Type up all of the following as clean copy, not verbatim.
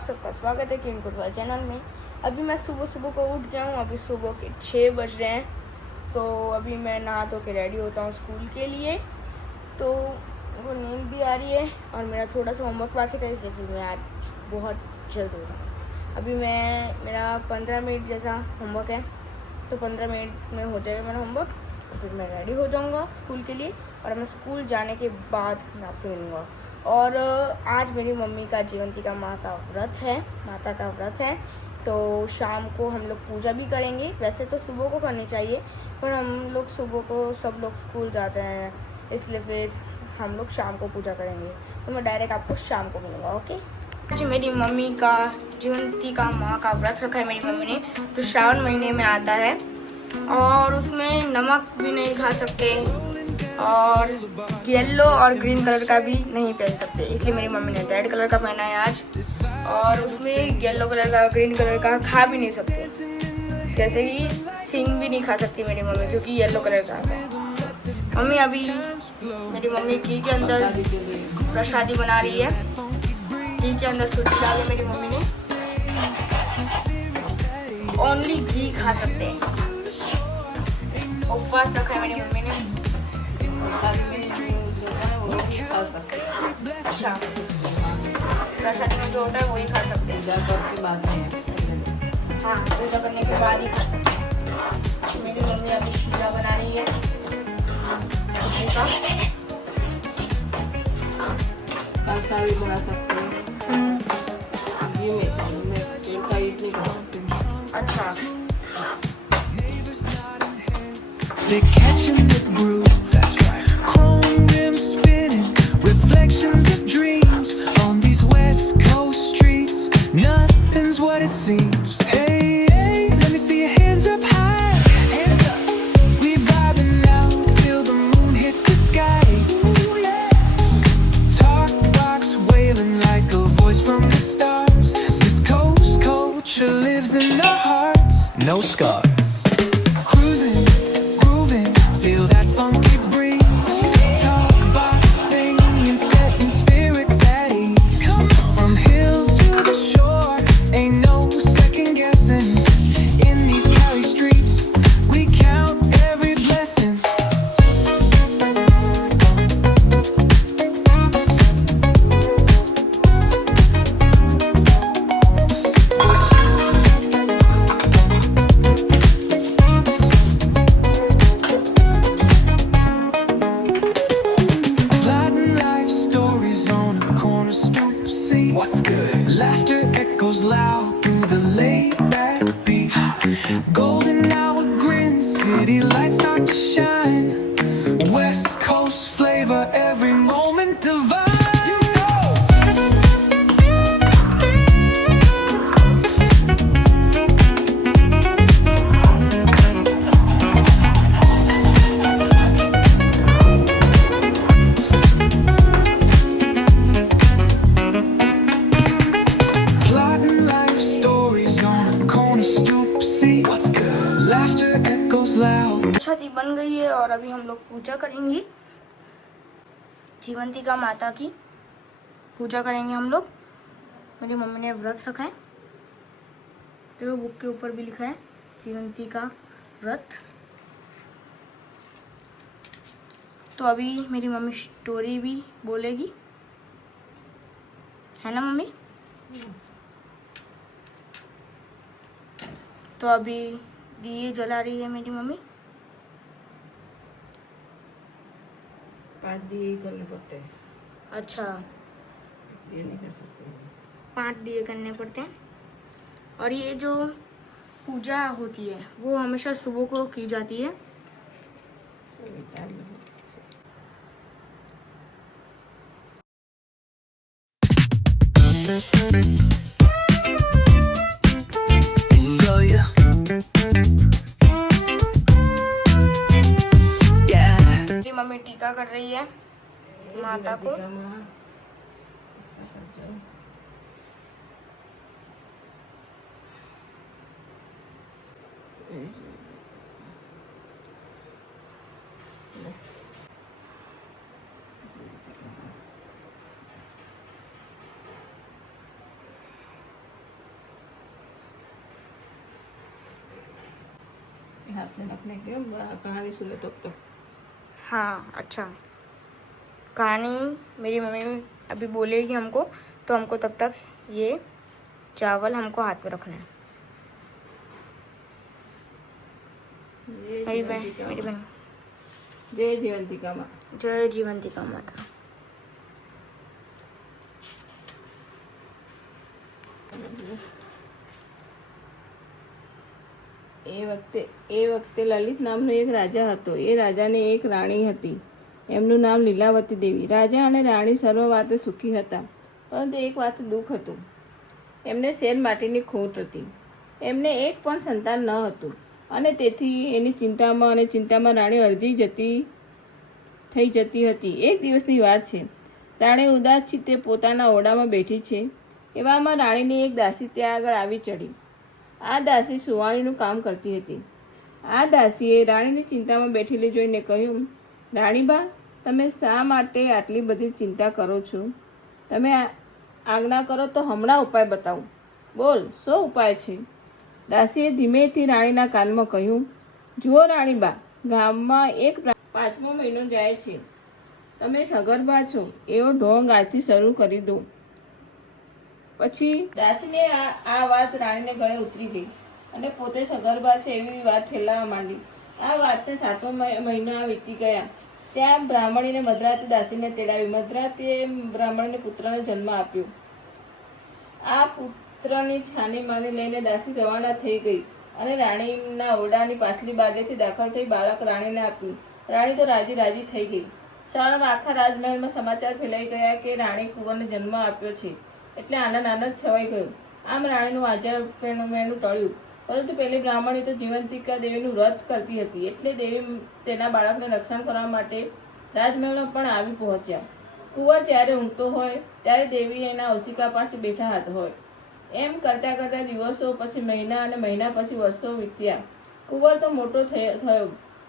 आप सबका स्वागत है किन कुटवाल चैनल में। अभी मैं सुबह को उठ गया हूँ। अभी सुबह के 6 बज रहे हैं। तो अभी मैं नहा धो के रेडी होता हूँ स्कूल के लिए। तो वो नींद भी आ रही है और मेरा थोड़ा सा होमवर्क बाकी था, इसलिए फिर मैं आज बहुत जल्द हो रहा हूँ। अभी मेरा 15 मिनट जैसा होमवर्क है, तो 15 मिनट में हो जाएगा मेरा होमवर्क। तो फिर मैं रेडी हो जाऊँगा स्कूल के लिए और मैं स्कूल जाने के बाद मैं आपसे मिलूँगा। और आज मेरी मम्मी का जीवंतिका माता का व्रत है। तो शाम को हम लोग पूजा भी करेंगे। वैसे तो सुबह को करनी चाहिए, पर हम लोग सुबह को सब लोग स्कूल जाते हैं, इसलिए फिर हम लोग शाम को पूजा करेंगे। तो मैं डायरेक्ट आपको शाम को मिलूँगा। ओके। आज मेरी मम्मी का जीवंतिका माँ का व्रत रखा है मेरी मम्मी ने, जो श्रावण महीने में आता है। और उसमें नमक भी नहीं खा सकते और येलो और ग्रीन कलर का भी नहीं पहन सकते, इसलिए मेरी मम्मी ने रेड कलर का पहना है आज। और उसमें येलो कलर का ग्रीन कलर का खा भी नहीं सकते, जैसे कि सिंग भी नहीं खा सकती मेरी मम्मी, क्योंकि येलो कलर का है। मम्मी अभी मेरी मम्मी घी के अंदर प्रसादी बना रही है। घी के अंदर सूजी डाले मेरी मम्मी ने। ओनली घी खा सकते हैं। उपवास रखा है मेरी मम्मी ने। अच्छा, प्रसादी में जो होता है वही खा सकते हैं। हाँ, पूजा करने के बाद ही खा सकते हैं। मेरी मम्मी अभी शीरा बना रही है। कलसा भी बना सकते हैं। ये मैं तेल का यूज नहीं करती। अच्छा, They're catching the groove, that's right. Chrome rims spinning, reflections of dreams on these West Coast streets. Nothing's what it seems. Hey, hey, let me see your hands up high. Hands up. We vibing now till the moon hits the sky. Ooh, yeah. Talk box wailing like a voice from the stars. This coast culture lives in our hearts. No scars. Feel that funky breeze. Talk about singing, setting spirits at ease. From hills to the shore, ain't no second guessing. In these Cali streets, we count every blessing. What's good? Laughter echoes loud through the laid back beat. Golden hour grin, city lights start to shine. West Coast flavor, every moment divine. छठी बन गई है और अभी हम लोग पूजा करेंगे। जीवंतिका माता की पूजा करेंगे हम लोग। मेरी मम्मी ने व्रत रखा है, तो बुक के ऊपर भी लिखा है जीवंतिका व्रत। तो अभी मेरी मम्मी स्टोरी भी बोलेगी, है ना मम्मी? तो अभी दिए जला रही है मेरी मम्मी। 5 दिए करने पड़ते हैं। अच्छा, ये नहीं कर सकते। 5 दिए करने पड़ते हैं। और ये जो पूजा होती है वो हमेशा सुबह को की जाती है। मेरी मम्मी टीका कर रही है माता को। हाथ में रखने के लिए कहानी सुने तो हाँ अच्छा, कहानी मेरी मम्मी अभी बोलेगी हमको, तो हमको तब तक ये चावल हमको हाथ में रखना है। मेरी बहन जय जीवंतिका माँ। जय जीवंतिका माता। એ વખતે લલિત નામનો એક રાજા હતો. એ રાજાને એક રાણી હતી. એમનું નામ લીલાવતી દેવી. રાજા અને રાણી સર્વ વાતે સુખી હતા, પરંતુ એક વાતે દુઃખ હતું. એમને શેર માટીની ખોટ હતી. એમને એક પણ સંતાન ન હતું, અને તેથી એની ચિંતામાં રાણી અડધી થઈ જતી હતી. એક દિવસની વાત છે. રાણી ઉદાસ ચિત્તે પોતાના ઓરડામાં બેઠી છે. એવામાં રાણીની એક દાસી ત્યાં આગળ આવી ચડી. આ દાસી સુવાણીનું કામ કરતી હતી. આ દાસીએ રાણીની ચિંતામાં બેઠેલી જોઈને કહ્યું, રાણીબા, તમે શા માટે આટલી બધી ચિંતા કરો છો? તમે આજ્ઞા કરો તો હમણાં ઉપાય બતાવું. બોલ, શો ઉપાય છે? દાસીએ ધીમેથી રાણીના કાનમાં કહ્યું, જુઓ રાણીબા, ગામમાં એક 5મો મહિનો જાય છે. તમે સગર્ભા છો, એવો ઢોંગ આજથી શરૂ કરી દો. પછી દાસીને આ વાત રાણીને ગળે ઉતરી ગઈ અને પોતે સગર્ભા છે એવી વાત ફેલાવવા માંડી. આ વાતને 7મા મહિના વીતી ગયા. ત્યાં બ્રાહ્મણીને મધરાતે દાસીને તેડાવી. મધરાતે બ્રાહ્મણને પુત્રને જન્મ આપ્યો. આ પુત્રની છાની માની લઈને દાસી રવાના થઈ ગઈ અને રાણીના ઓરડાની પાછલી બાગેથી દાખલ થઈ બાળક રાણીને આપ્યું. રાણી તો રાજી થઈ ગઈ. સવારમાં આખા રાજમહેલમાં સમાચાર ફેલાઈ ગયા કે રાણી કુંવરને જન્મ આપ્યો છે. એટલે આનંદ છવાઈ ગયો. આમ રાણીનું આચાર-વિચાર ટળ્યું. પરંતુ પેલી બ્રાહ્મણી તો જીવંતિકા દેવીનું વ્રત કરતી હતી. એટલે દેવી તેના બાળકને રક્ષણ કરવા માટે રાજમહેલમાં પણ આવી પહોંચ્યા. કુંવર જ્યારે ઊંઘતો હોય ત્યારે દેવી એના ઓશિકા પાસે બેઠા હોય. એમ કરતા કરતા દિવસો પછી મહિના અને મહિના પછી વર્ષો વીત્યા. કુંવર તો મોટો થયો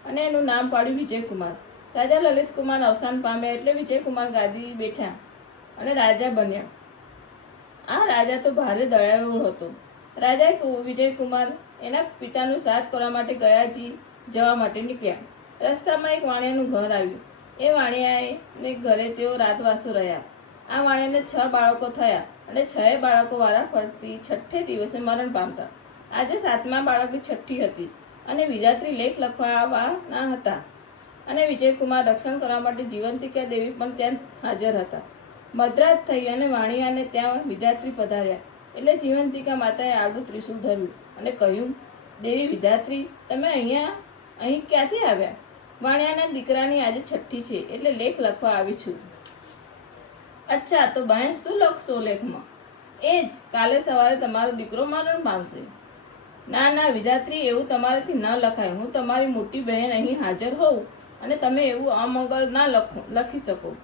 અને એનું નામ પાડ્યું વિજયકુમાર. રાજા લલિતકુમાર અવસાન પામ્યા એટલે વિજયકુમાર ગાદી બેઠા અને રાજા બન્યા. આ રાજા તો ભારે દયાળુ હતો. રાજા વિજયકુમાર એના પિતાનું શ્રાદ્ધ કરવા માટે ગયાજી જવા માટે નીકળ્યા. રસ્તામાં એક વાણિયાનું ઘર આવ્યું. એ વાણિયાને ઘરે તેઓ રાતવાસો રહ્યા. આ વાણિયાને 6 બાળકો થયા અને 6 બાળકો વારા ફરતી 6ઠે દિવસે મરણ પામતા. આજે 7મા બાળકની છઠ્ઠી હતી અને વિધાત્રી લેખ લખવાના હતા. અને વિજયકુમાર રક્ષણ કરવા માટે જીવંતિકા દેવી પણ ત્યાં હાજર હતા. મધરાત થઈ અને વાણિયાને ત્યાં વિધાત્રી પધાર્યા. એટલે જીવંતિકા માતાએ આડું ત્રિશૂળ ધર્યું અને કહ્યું, દેવી વિધાત્રી, તમે અહીં ક્યાંથી આવ્યા? વાણિયાના દીકરાની આજે છઠ્ઠી છે એટલે લેખ લખવા આવી છું. અચ્છા, તો બહેન શું લખશો લેખમાં? એ જ, કાલે સવારે તમારો દીકરો મરણ પામશે. ના વિધાત્રી, એવું તમારાથી ન લખાય. હું તમારી મોટી બહેન અહીં હાજર હોઉં અને તમે એવું અમંગળ ના લખી શકો.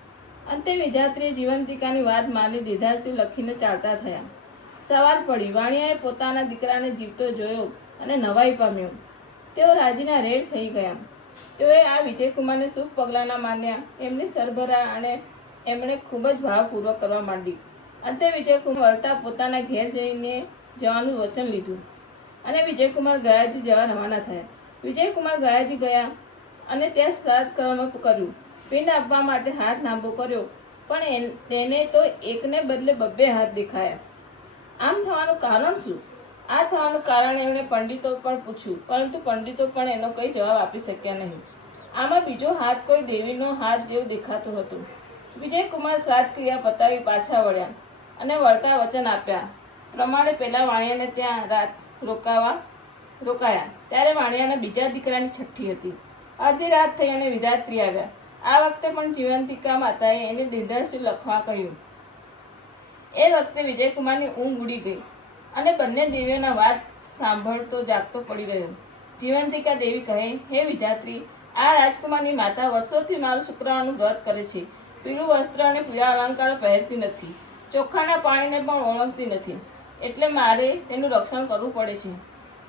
અંતે વિધાત્રીએ જીવંતિકાની વાત માની દીધારસી લખીને ચાલતા થયા. સવાર પડી. વાણિયાએ પોતાના દીકરાને જીવતો જોયો અને નવાઈ પામ્યો. તેઓ રાજીના રેડ થઈ ગયા. તેઓએ આ વિજયકુમારને શુભ પગલાંના માન્યા. એમની સરભરા અને એમણે ખૂબ જ ભાવપૂર્વક કરવા માંડી. અંતે વિજયકુમાર વળતા પોતાના ઘેર જવાનું વચન લીધું અને વિજયકુમાર ગયાજી જવા રવાના થયા. વિજયકુમાર ગયાજી ગયા અને ત્યાં શ્રાદ્ધ કર્યું. પિંડ આપવા માટે હાથ લાંબો કર્યો, પણ તેને તો એકને બદલે 2 હાથ દેખાયા. આમ થવાનું કારણ શું? આ થવાનું કારણ એમણે પંડિતો પણ પૂછ્યું, પરંતુ પંડિતો પણ એનો કંઈ જવાબ આપી શક્યા નહીં. આમાં બીજો હાથ કોઈ દેવીનો હાથ જેવો દેખાતો હતો. વિજયકુમાર શ્રાદ્ધ ક્રિયા પતાવી પાછા વળ્યા અને વળતા વચન આપ્યા પ્રમાણે પેલા વાણિયાને ત્યાં રાત રોકાયા. ત્યારે વાણિયાના બીજા દીકરાની છઠ્ઠી હતી. અડધી રાત થઈ અને વિધાત્રી આવ્યા. આ વખતે પણ જીવંતિકા માતાએ એને દીર્ઘાશુ લખવા કહ્યું. એ વખતે વિજયકુમારની ઊંઘ ઉડી ગઈ અને બંને દેવીઓના વાત સાંભળતો જાગતો પડી રહ્યો. જીવંતિકા દેવી કહે, હે વિધાત્રી, આ રાજકુમારની માતા વર્ષોથી મારું શુક્રવારનું વ્રત કરે છે. પીળું વસ્ત્ર અને પીળા અલંકારો પહેરતી નથી. ચોખાના પાણીને પણ ઓળખતી નથી. એટલે મારે તેનું રક્ષણ કરવું પડે છે.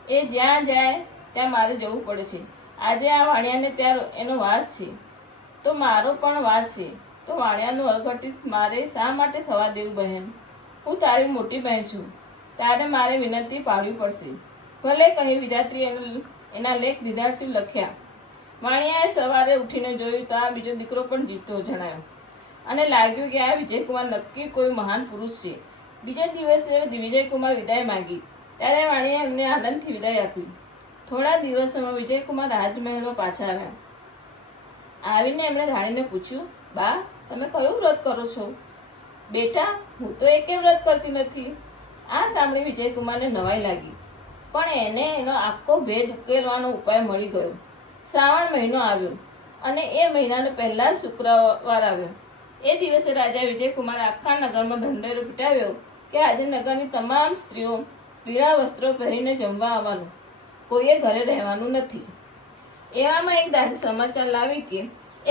એ જ્યાં જાય ત્યાં મારે જવું પડે છે. આજે આ વાણિયાને ત્યાં એનો વાસ છે, તો મારો પણ વાસ છે. તો વાણિયાનું અઘટિત મારે શા માટે થવા દેવું બહેન? હું તારી મોટી બહેન છું. તારે મારે વિનંતી પાડવી પડશે. ભલે, કહી વિધાત્રી એને એના લેખ દીધારસિંહ લખ્યા. વાણિયાએ સવારે ઉઠીને જોયું તો આ બીજો દીકરો પણ જીવતો જણાયો અને લાગ્યું કે આ વિજયકુમાર નક્કી કોઈ મહાન પુરુષ છે. બીજા દિવસે વિજયકુમાર વિદાય માંગી ત્યારે વાણિયાએ એમને આનંદથી વિદાય આપી. થોડા દિવસોમાં વિજયકુમાર રાજમહેલમાં પાછા આવ્યા. આવીને એમણે રાણીને પૂછ્યું, બા, તમે કયું વ્રત કરો છો? બેટા, હું તો એકે વ્રત કરતી નથી. આ સાંભળી વિજયકુમારને નવાઈ લાગી, પણ એને એનો આખો ભેદ ઉકેલવાનો ઉપાય મળી ગયો. શ્રાવણ મહિનો આવ્યો અને એ મહિનાનો પહેલા શુક્રવાર આવ્યો. એ દિવસે રાજા વિજયકુમારે આખા નગરમાં ઢંઢેરો પીટાવ્યો કે આજે નગરની તમામ સ્ત્રીઓ પીળા વસ્ત્રો પહેરીને જમવા આવવાનું, કોઈએ ઘરે રહેવાનું નથી. એવામાં એક દાસી સમાચાર લાવી કે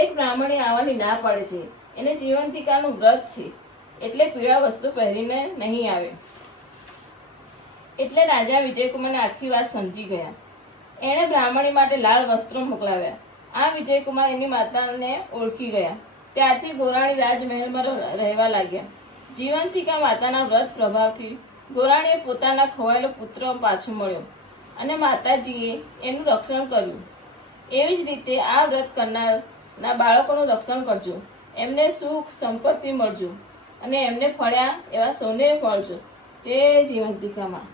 એક બ્રાહ્મણી આવવાની ના પાડે છે, એને જીવંતિકાનું વ્રત છે એટલે પીળા વસ્ત્રો પહેરીને નહીં આવે. એટલે રાજા વિજયકુમારને આખી વાત સમજી ગયા. એણે બ્રાહ્મણી માટે લાલ વસ્ત્રો મોકલાવ્યા. આ વિજયકુમાર એની માતાને ઓળખી ગયા. ત્યારથી ગોરાણી રાજમહેલમાં રહેવા લાગ્યા. જીવંતિકા માતાના વ્રત પ્રભાવથી ગોરાણીએ પોતાના ખોવાયેલો પુત્ર પાછો મળ્યો અને માતાજીએ એનું રક્ષણ કર્યું. એવી જ રીતે આ વ્રત કરનારના બાળકોનું રક્ષણ કરજો, એમને સુખ સંપત્તિ મળજો અને એમને ફળ્યા એવા સૌને ફળજો. જય જીવંતિકામાં.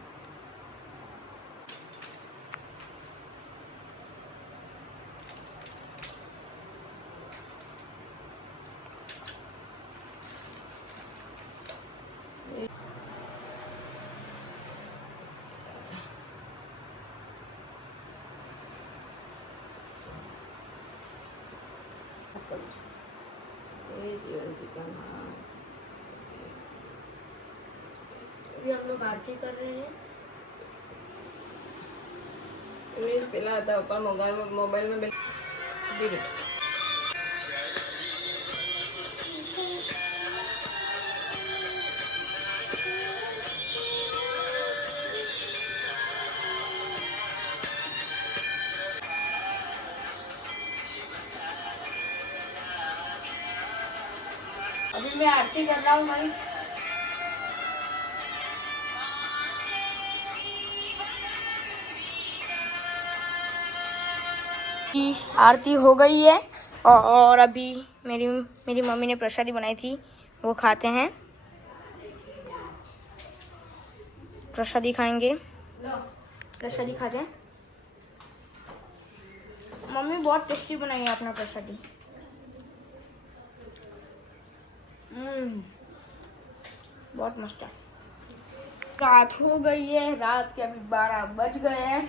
अभी हम लोग आरती कर रहे हैं. પેલા હતા પપ્પા મોબાઈલમાં अभी मैं आरती कर रहा हूँ गाइस. आरती हो गई है और अभी मेरी मम्मी ने प्रसादी बनाई थी, वो खाते हैं. प्रसादी खाएंगे, प्रसादी खाते हैं. मम्मी बहुत टेस्टी बनाई है अपना प्रसादी. बहुत मस्त है. रात हो गई है, रात के अभी 12 बज गए हैं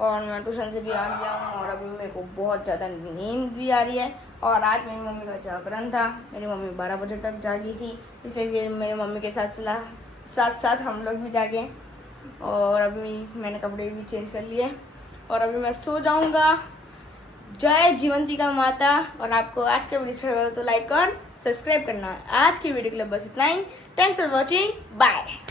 और मैं ट्यूशन से भी आ गया हूँ और अभी मेरे को बहुत ज़्यादा नींद भी आ रही है. और आज मेरी मम्मी का जागरण था. मेरी मम्मी 12 बजे तक जागी थी, इसलिए मेरी मम्मी के साथ हम लोग भी जागे. और अभी मैंने कपड़े भी चेंज कर लिए और अभी मैं सो जाऊँगा. जय जीवंतिका माता. और आपको आज का वीडियो अच्छा लगा तो लाइक और सब्सक्राइब करना. आज की वीडियो के लिए बस इतना ही. Thanks for watching. बाय.